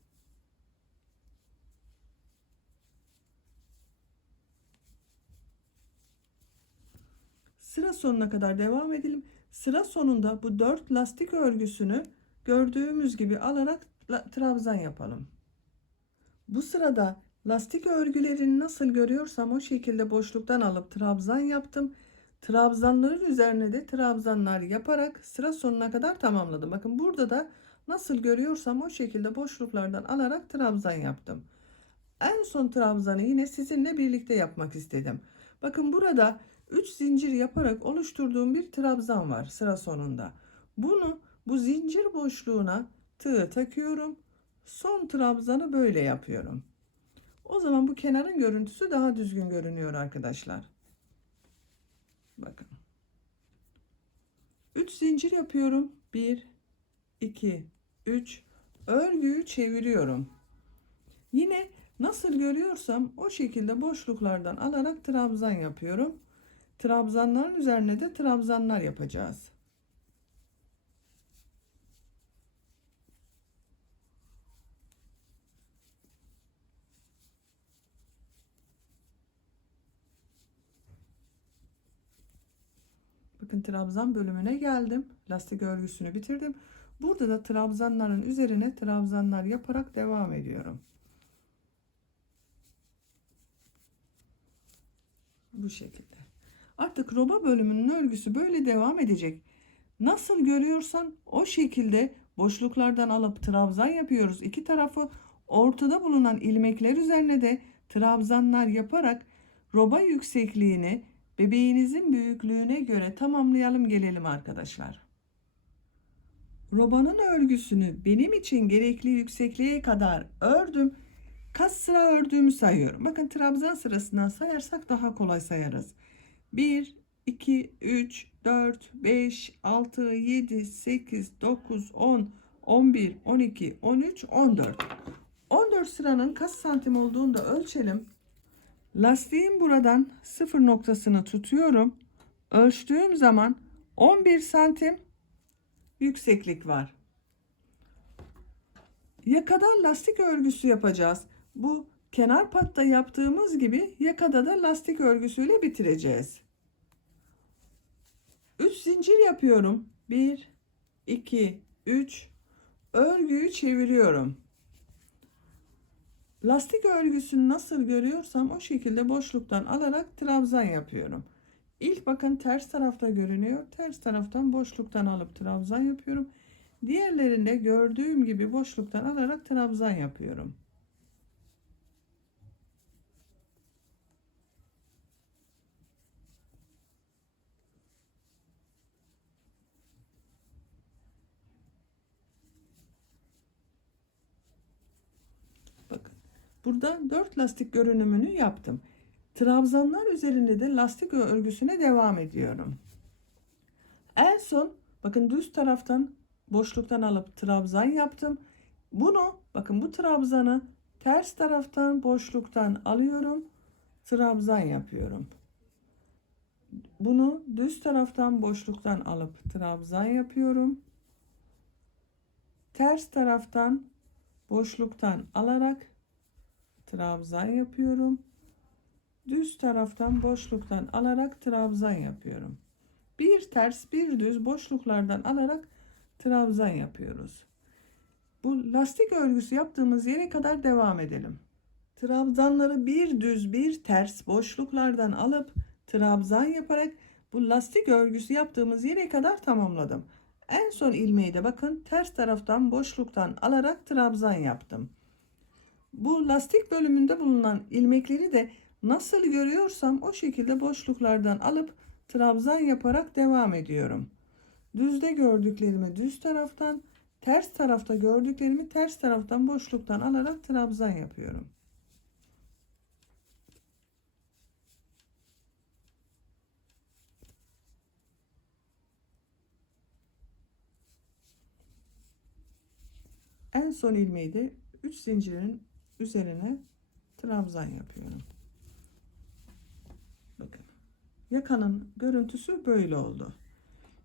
Sıra sonuna kadar devam edelim. Sıra sonunda bu 4 lastik örgüsünü gördüğümüz gibi alarak trabzan yapalım. Bu sırada lastik örgülerini nasıl görüyorsam o şekilde boşluktan alıp trabzan yaptım. Trabzanların üzerine de trabzanlar yaparak sıra sonuna kadar tamamladım. Bakın burada da nasıl görüyorsam o şekilde boşluklardan alarak trabzan yaptım. En son trabzanı yine sizinle birlikte yapmak istedim. Bakın burada 3 zincir yaparak oluşturduğum bir trabzan var sıra sonunda. Bu zincir boşluğuna tığ takıyorum. Son trabzanı böyle yapıyorum. O zaman bu kenarın görüntüsü daha düzgün görünüyor arkadaşlar. Bakın. 3 zincir yapıyorum. 1, 2, 3. Örgüyü çeviriyorum. Yine nasıl görüyorsam o şekilde boşluklardan alarak trabzan yapıyorum. Trabzanların üzerine de trabzanlar yapacağız. Bakın trabzan bölümüne geldim. Lastik örgüsünü bitirdim. Burada da trabzanların üzerine trabzanlar yaparak devam ediyorum. Bu şekilde. Artık roba bölümünün örgüsü böyle devam edecek. Nasıl görüyorsan o şekilde boşluklardan alıp trabzan yapıyoruz. İki tarafı ortada bulunan ilmekler üzerine de trabzanlar yaparak roba yüksekliğini bebeğinizin büyüklüğüne göre tamamlayalım gelelim arkadaşlar. Robanın örgüsünü benim için gerekli yüksekliğe kadar ördüm. Kaç sıra ördüğümü sayıyorum. Bakın trabzan sırasından sayarsak daha kolay sayarız. 1, 2, 3, 4, 5, 6, 7, 8, 9, 10, 11, 12, 13, 14. 14 sıranın kaç santim olduğunu da ölçelim. Lastiğin buradan sıfır noktasını tutuyorum. Ölçtüğüm zaman 11 santim yükseklik var. Yakada lastik örgüsü yapacağız. Bu kenar patta yaptığımız gibi yakada da lastik örgüsüyle bitireceğiz. 3 zincir yapıyorum. 1, 2, 3. Örgüyü çeviriyorum. Lastik örgüsünü nasıl görüyorsam o şekilde boşluktan alarak trabzan yapıyorum. İlk bakın ters tarafta görünüyor. Ters taraftan boşluktan alıp trabzan yapıyorum. Diğerlerinde gördüğüm gibi boşluktan alarak trabzan yapıyorum. Bakın. Burada 4 lastik görünümünü yaptım. Trabzanlar üzerinde de lastik örgüsüne devam ediyorum. En son bakın düz taraftan boşluktan alıp trabzan yaptım. Bakın bu trabzanı ters taraftan boşluktan alıyorum. Trabzan yapıyorum. Bunu düz taraftan boşluktan alıp trabzan yapıyorum. Ters taraftan boşluktan alarak trabzan yapıyorum. Düz taraftan boşluktan alarak trabzan yapıyorum. Bir ters bir düz boşluklardan alarak trabzan yapıyoruz. Bu lastik örgüsü yaptığımız yere kadar devam edelim. Trabzanları bir düz bir ters boşluklardan alıp trabzan yaparak bu lastik örgüsü yaptığımız yere kadar tamamladım. En son ilmeği de bakın ters taraftan boşluktan alarak trabzan yaptım. Bu lastik bölümünde bulunan ilmekleri de nasıl görüyorsam o şekilde boşluklardan alıp trabzan yaparak devam ediyorum. Düzde gördüklerimi düz taraftan, ters tarafta gördüklerimi ters taraftan boşluktan alarak trabzan yapıyorum. En son ilmeği de 3 zincirin üzerine trabzan yapıyorum. Bakın. Yakanın görüntüsü böyle oldu.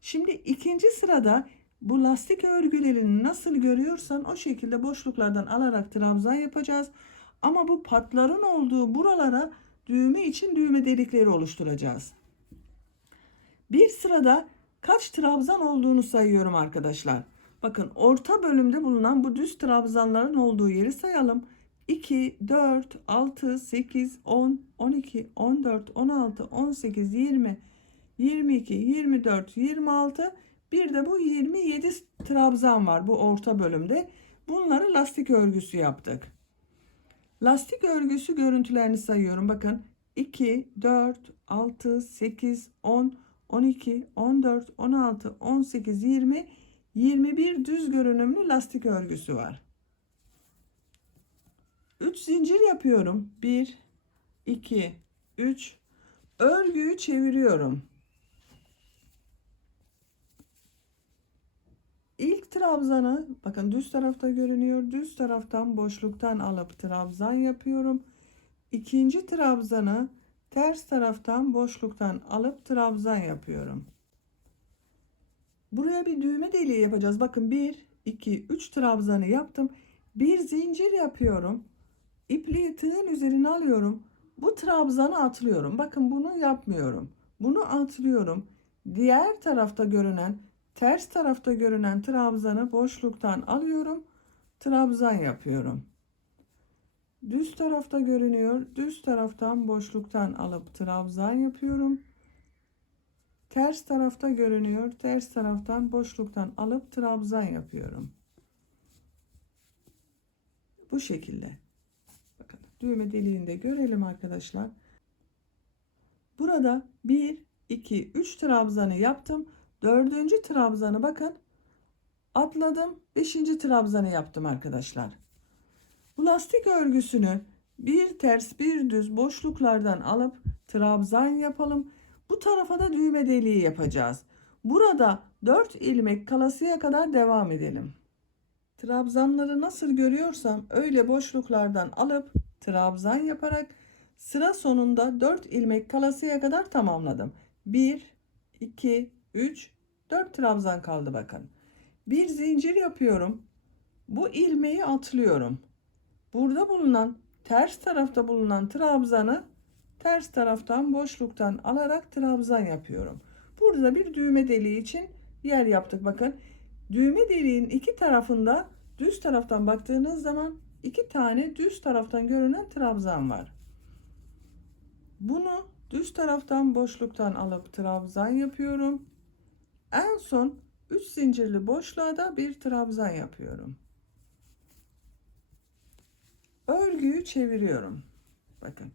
Şimdi ikinci sırada bu lastik örgülerini nasıl görüyorsan o şekilde boşluklardan alarak trabzan yapacağız. Ama bu patların olduğu buralara düğme için düğme delikleri oluşturacağız. Bir sırada kaç trabzan olduğunu sayıyorum arkadaşlar. Bakın orta bölümde bulunan bu düz trabzanların olduğu yeri sayalım. 2, 4, 6, 8, 10, 12, 14, 16, 18, 20, 22, 24, 26, bir de bu 27 trabzan var bu orta bölümde. Bunları lastik örgüsü yaptık. Lastik örgüsü görüntülerini sayıyorum. Bakın 2, 4, 6, 8, 10, 12, 14, 16, 18, 20, 21 düz görünümlü lastik örgüsü var. 3 zincir yapıyorum. 1, 2, 3. Örgüyü çeviriyorum. İlk trabzanı bakın düz tarafta görünüyor. Düz taraftan boşluktan alıp trabzan yapıyorum. İkinci trabzanı ters taraftan boşluktan alıp trabzan yapıyorum. Buraya bir düğme deliği yapacağız. Bakın 1, 2, 3 trabzanı yaptım. Bir zincir yapıyorum. İpliği tığın üzerine alıyorum. Bu trabzanı atlıyorum. Bakın bunu yapmıyorum. Bunu atlıyorum. Diğer tarafta görünen, ters tarafta görünen trabzanı boşluktan alıyorum. Trabzan yapıyorum. Düz tarafta görünüyor. Düz taraftan boşluktan alıp trabzan yapıyorum. Ters tarafta görünüyor. Ters taraftan boşluktan alıp trabzan yapıyorum. Bu şekilde. Bakın düğme deliğinde görelim arkadaşlar. Burada 1, 2, 3 trabzanı yaptım. 4. trabzanı bakın atladım. 5. trabzanı yaptım arkadaşlar. Bu lastik örgüsünü bir ters bir düz boşluklardan alıp trabzan yapalım. Bu tarafa da düğme deliği yapacağız. Burada 4 ilmek kalasıya kadar devam edelim. Trabzanları nasıl görüyorsam öyle boşluklardan alıp trabzan yaparak sıra sonunda 4 ilmek kalasıya kadar tamamladım. 1, 2, 3, 4 trabzan kaldı bakın. Bir zincir yapıyorum. Bu ilmeği atlıyorum. Burada bulunan ters tarafta bulunan trabzanı ters taraftan boşluktan alarak trabzan yapıyorum. Burada bir düğme deliği için yer yaptık bakın. Düğme deliğin iki tarafında düz taraftan baktığınız zaman iki tane düz taraftan görünen trabzan var. Bunu düz taraftan boşluktan alıp trabzan yapıyorum. En son 3 zincirli boşluğa da bir trabzan yapıyorum. Örgüyü çeviriyorum. Bakın.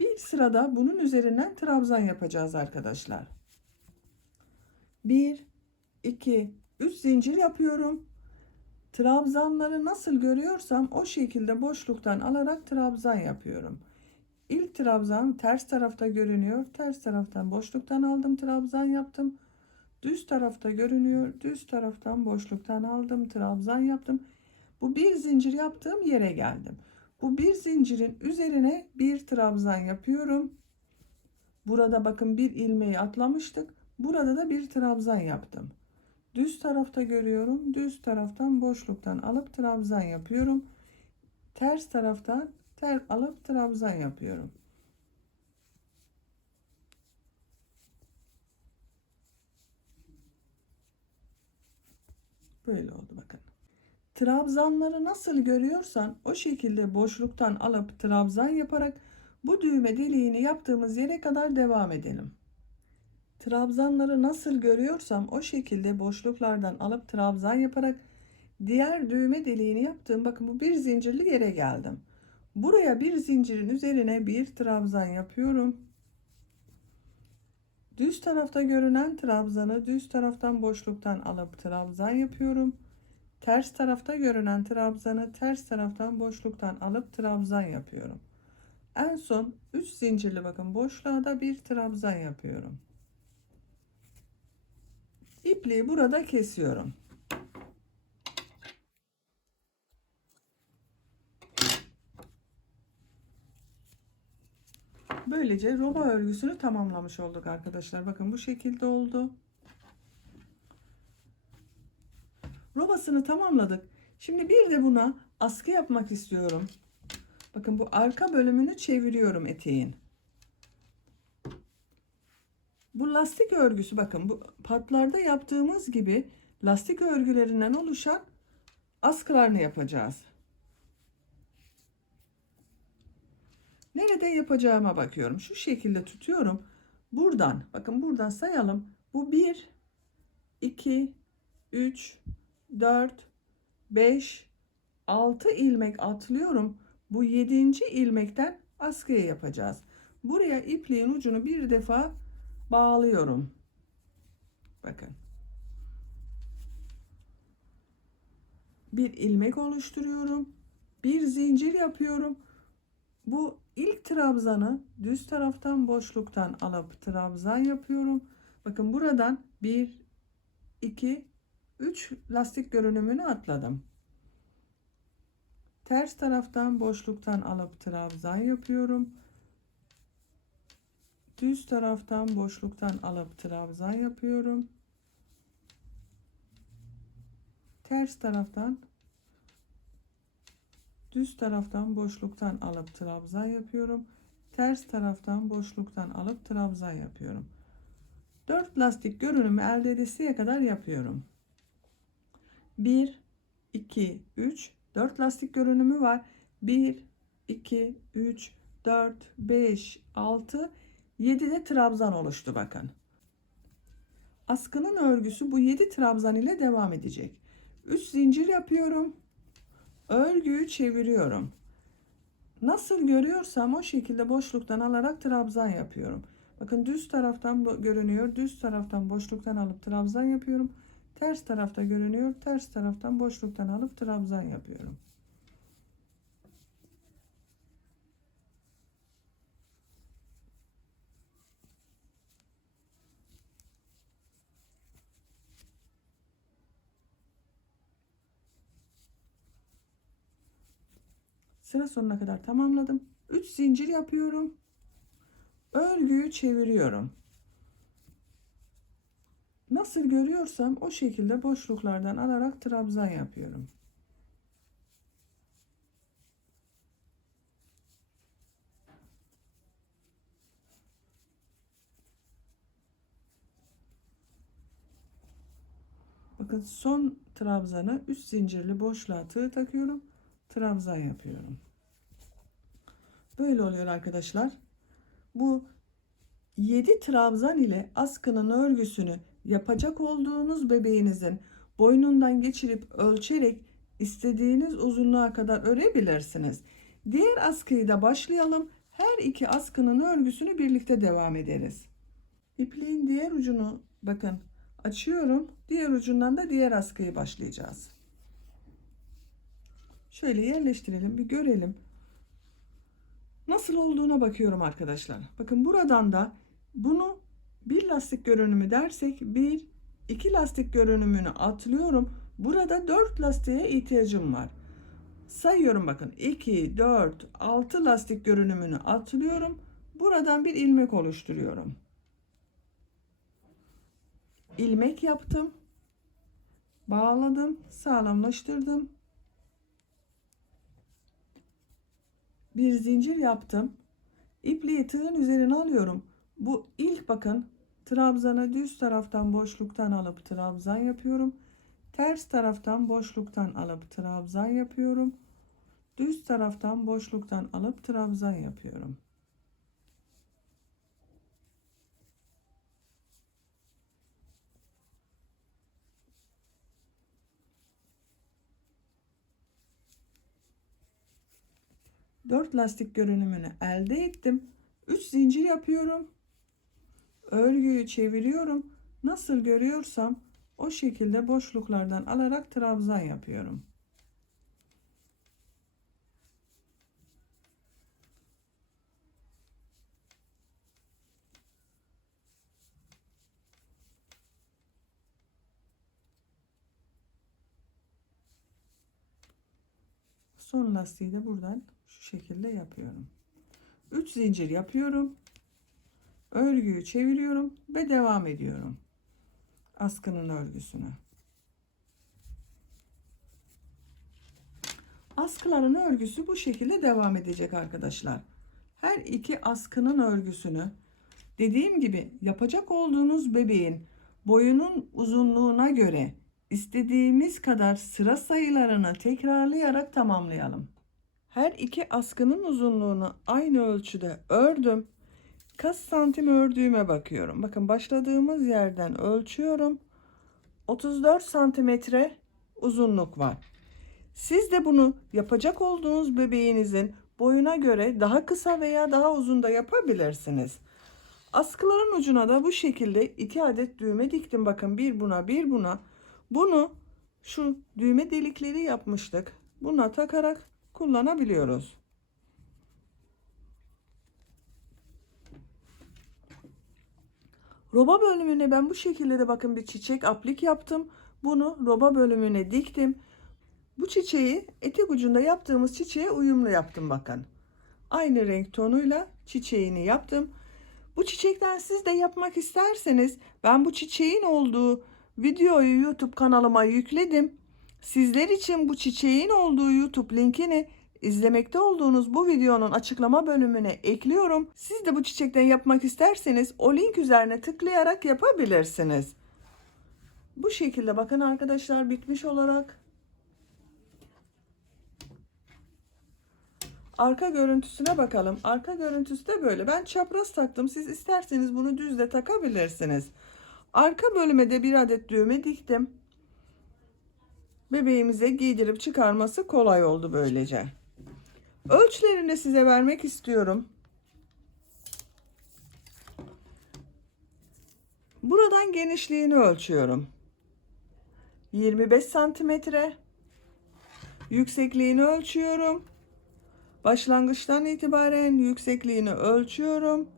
Bir sırada bunun üzerinden trabzan yapacağız arkadaşlar. 1, 2, 3 zincir yapıyorum. Trabzanları nasıl görüyorsam o şekilde boşluktan alarak trabzan yapıyorum. İlk trabzan ters tarafta görünüyor. Ters taraftan boşluktan aldım, trabzan yaptım. Düz tarafta görünüyor. Düz taraftan boşluktan aldım, trabzan yaptım. Bu bir zincir yaptığım yere geldim. Bu bir zincirin üzerine bir trabzan yapıyorum. Burada bakın bir ilmeği atlamıştık. Burada da bir trabzan yaptım. Düz tarafta görüyorum. Düz taraftan boşluktan alıp trabzan yapıyorum. Ters taraftan alıp trabzan yapıyorum. Böyle oldu bakın. Trabzanları nasıl görüyorsan o şekilde boşluktan alıp trabzan yaparak bu düğme deliğini yaptığımız yere kadar devam edelim. Trabzanları nasıl görüyorsam o şekilde boşluklardan alıp trabzan yaparak diğer düğme deliğini yaptığım bakın bu bir zincirli yere geldim. Buraya bir zincirin üzerine bir trabzan yapıyorum. Düz tarafta görünen trabzanı düz taraftan boşluktan alıp trabzan yapıyorum. Ters tarafta görünen trabzanı ters taraftan boşluktan alıp trabzan yapıyorum. En son 3 zincirli bakın boşluğa da bir trabzan yapıyorum. İpliği burada kesiyorum. Böylece roba örgüsünü tamamlamış olduk arkadaşlar. Bakın bu şekilde oldu. Robasını tamamladık. Şimdi bir de buna askı yapmak istiyorum. Bakın bu arka bölümünü çeviriyorum eteğin. Bu lastik örgüsü bakın bu patlarda yaptığımız gibi lastik örgülerinden oluşan askılarını yapacağız. Nerede yapacağıma bakıyorum. Şu şekilde tutuyorum. Buradan bakın buradan sayalım. Bu 1, 2, 3, 4, 5, 6 ilmek atlıyorum. Bu 7. ilmekten askıyı yapacağız. Buraya ipliğin ucunu bir defa bağlıyorum. Bakın. Bir ilmek oluşturuyorum. Bir zincir yapıyorum. Bu ilk trabzanı düz taraftan boşluktan alıp trabzan yapıyorum. Bakın buradan 1, 2, 3 lastik görünümünü atladım. Ters taraftan boşluktan alıp trabzan yapıyorum. Düz taraftan boşluktan alıp trabzan yapıyorum. Ters taraftan düz taraftan boşluktan alıp trabzan yapıyorum. Ters taraftan boşluktan alıp trabzan yapıyorum. 4 lastik görünümü elde edesiye kadar yapıyorum. 1, 2, 3, 4 lastik görünümü var. 1, 2, 3, 4, 5, 6, 7 de trabzan oluştu bakın. Askının örgüsü bu 7 trabzan ile devam edecek. 3 zincir yapıyorum. Örgüyü çeviriyorum. Nasıl görüyorsam o şekilde boşluktan alarak trabzan yapıyorum. Bakın düz taraftan görünüyor. Düz taraftan boşluktan alıp trabzan yapıyorum. Ters tarafta görünüyor. Ters taraftan boşluktan alıp trabzan yapıyorum. Sıra sonuna kadar tamamladım. 3 zincir yapıyorum. Örgüyü çeviriyorum. Nasıl görüyorsam o şekilde boşluklardan alarak trabzan yapıyorum. Bakın son trabzanı 3 zincirli boşluğa tığ takıyorum. Trabzan yapıyorum. Böyle oluyor arkadaşlar. Bu 7 trabzan ile askının örgüsünü yapacak olduğunuz bebeğinizin boynundan geçirip ölçerek istediğiniz uzunluğa kadar örebilirsiniz. Diğer askıyı da başlayalım. Her iki askının örgüsünü birlikte devam ederiz. İpliğin diğer ucunu bakın açıyorum. Diğer ucundan da diğer askıyı başlayacağız. Şöyle yerleştirelim, bir görelim. Nasıl olduğuna bakıyorum arkadaşlar. Bakın buradan da bunu bir lastik görünümü dersek 1, 2 lastik görünümünü atlıyorum. Burada 4 lastiğe ihtiyacım var. Sayıyorum bakın 2, 4, 6 lastik görünümünü atlıyorum. Buradan bir ilmek oluşturuyorum. İlmek yaptım. Bağladım, sağlamlaştırdım. Bir zincir yaptım. İpliği tığın üzerine alıyorum. Bu ilk bakın trabzanı düz taraftan boşluktan alıp trabzan yapıyorum. Ters taraftan boşluktan alıp trabzan yapıyorum. Düz taraftan boşluktan alıp trabzan yapıyorum. Dört lastik görünümünü elde ettim. 3 zincir yapıyorum. Örgüyü çeviriyorum. Nasıl görüyorsam o şekilde boşluklardan alarak trabzan yapıyorum. Son lastiği de buradan şu şekilde yapıyorum. 3 zincir yapıyorum. Örgüyü çeviriyorum ve devam ediyorum. Askının örgüsüne. Askıların örgüsü bu şekilde devam edecek arkadaşlar. Her iki askının örgüsünü dediğim gibi yapacak olduğunuz bebeğin boyunun uzunluğuna göre istediğimiz kadar sıra sayılarını tekrarlayarak tamamlayalım. Her iki askının uzunluğunu aynı ölçüde ördüm. Kaç santim ördüğüme bakıyorum. Bakın başladığımız yerden ölçüyorum. 34 santimetre uzunluk var. Siz de bunu yapacak olduğunuz bebeğinizin boyuna göre daha kısa veya daha uzun da yapabilirsiniz. Askıların ucuna da bu şekilde 2 adet düğme diktim. Bakın bir buna bir buna. Bunu şu düğme delikleri yapmıştık. Buna takarak kullanabiliyoruz. Roba bölümüne ben bu şekilde de bakın bir çiçek aplik yaptım. Bunu roba bölümüne diktim. Bu çiçeği etek ucunda yaptığımız çiçeğe uyumlu yaptım bakın. Aynı renk tonuyla çiçeğini yaptım. Bu çiçekten siz de yapmak isterseniz ben bu çiçeğin olduğu videoyu YouTube kanalıma yükledim. Sizler için bu çiçeğin olduğu YouTube linkini izlemekte olduğunuz bu videonun açıklama bölümüne ekliyorum. Siz de bu çiçekten yapmak isterseniz o link üzerine tıklayarak yapabilirsiniz. Bu şekilde bakın arkadaşlar bitmiş olarak. Arka görüntüsüne bakalım. Arka görüntüsü de böyle. Ben çapraz taktım. Siz isterseniz bunu düz de takabilirsiniz. Arka bölüme de bir adet düğme diktim. Bebeğimize giydirip çıkarması kolay oldu böylece. Ölçülerini size vermek istiyorum. Buradan genişliğini ölçüyorum. 25 santimetre. Yüksekliğini ölçüyorum. Başlangıçtan itibaren yüksekliğini ölçüyorum.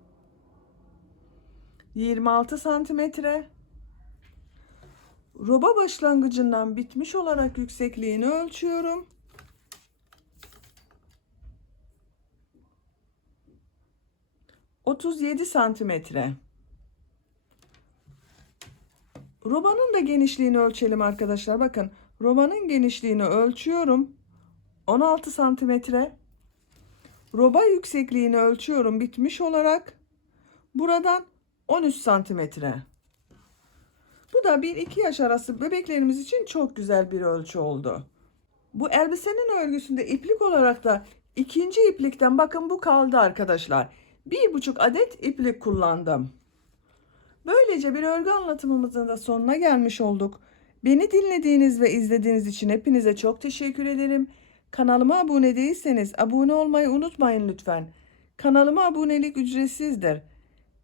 26 santimetre. Roba başlangıcından bitmiş olarak yüksekliğini ölçüyorum. 37 santimetre. Robanın da genişliğini ölçelim arkadaşlar. Bakın robanın genişliğini ölçüyorum. 16 santimetre. Roba yüksekliğini ölçüyorum bitmiş olarak. Buradan 13 santimetre. Bu da 1-2 yaş arası bebeklerimiz için çok güzel bir ölçü oldu. Bu elbisenin örgüsünde iplik olarak da ikinci iplikten bakın bu kaldı arkadaşlar. 1,5 adet iplik kullandım. Böylece bir örgü anlatımımızın da sonuna gelmiş olduk. Beni dinlediğiniz ve izlediğiniz için hepinize çok teşekkür ederim. Kanalıma abone değilseniz abone olmayı unutmayın lütfen. Kanalıma abonelik ücretsizdir.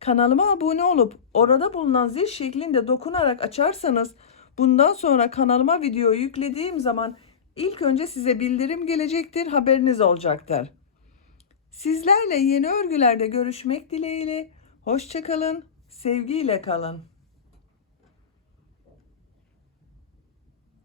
Kanalıma abone olup orada bulunan zil şeklinde dokunarak açarsanız bundan sonra kanalıma video yüklediğim zaman ilk önce size bildirim gelecektir, haberiniz olacaktır. Sizlerle yeni örgülerde görüşmek dileğiyle. Hoşça kalın, sevgiyle kalın.